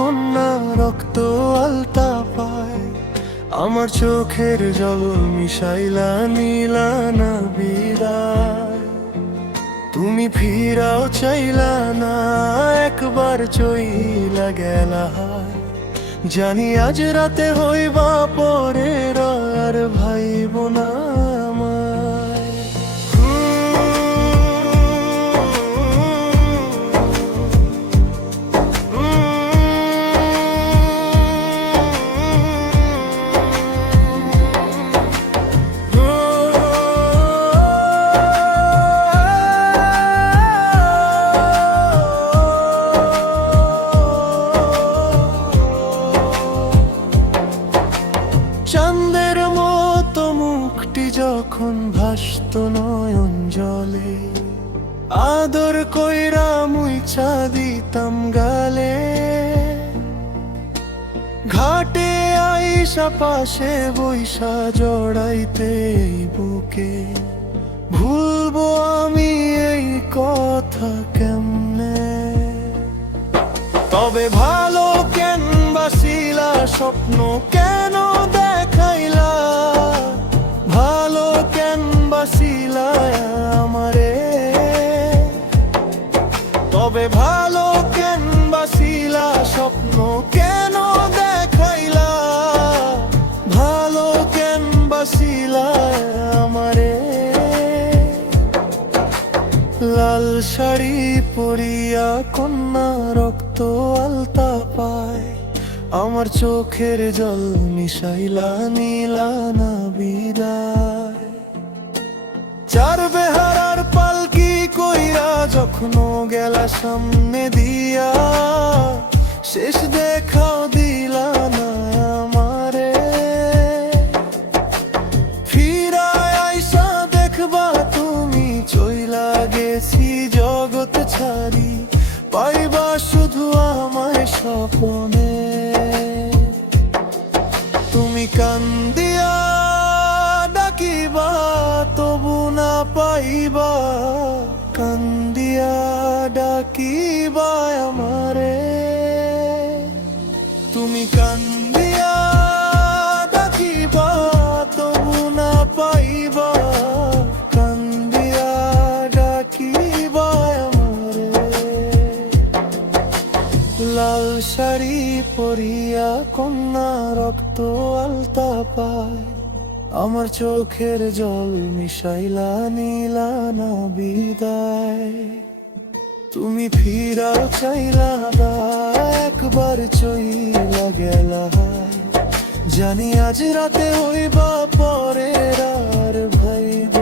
কন্যা রক্ত আলতা পায়, আমার চোখের জল মিশাইলা নীলা না বিদায়। তুমি ফিরাও চাইলা না, একবার চইলা গেলা। জানি আজ রাতে হইবা পরের, আর ভাইব না আমায়। চাঁদের মতো মুখটি যখন ভাসত নয়ন জলে, আদর কইরা মুইচা দিতাম গালে। ঘাটে আইসা পাশে বৈশা জড়াইতে এই বুকে, ভুলবো আমি এই কথা কেমনে? তবে ভালো কেন বাসিলা, স্বপ্ন কেন দেখাইলা? ভালো কেন বাসিলা আমারে? তবে ভালো কেন বাসিলা, স্বপ্ন কেন দেখাইলা? ভালো কেন বাসিলা আমারে? লাল শাড়ি পরিয়া কন্যা রক্ত আলতা পায়, আমার চোখের জল মিশাইলা নীলা না বিদায়। চার বেহারার পালকি কইরা যখনো গেলা সামনে দিয়া, শেষ দেখাও দিলা না আমারে। ফিরায় আইসা দেখবা তুমি চইলা গেছি জগৎ ছাড়ি, পাইবা শুধু আমায় স্বপ্নে। তুমি কান্দিয়া ডাকিবা তবু না পাইবা, কান্দিয়া ডাকিবা আমারে। তুমি কান্দিয়া ডাকিবা তবু না পাইবা, কান্দিয়া ডাকিবা আমারে। লাল শাড়ি পরিয়া কন্যা রক্ত আলতা পায়, আমার চোখের জল মিশাইলা নীলা না বিদায়। তুমি ফিরাও চাইলা না, একবার চইলা গেলা। জানি আজ রাতে হইবা পরের, আর ভাইব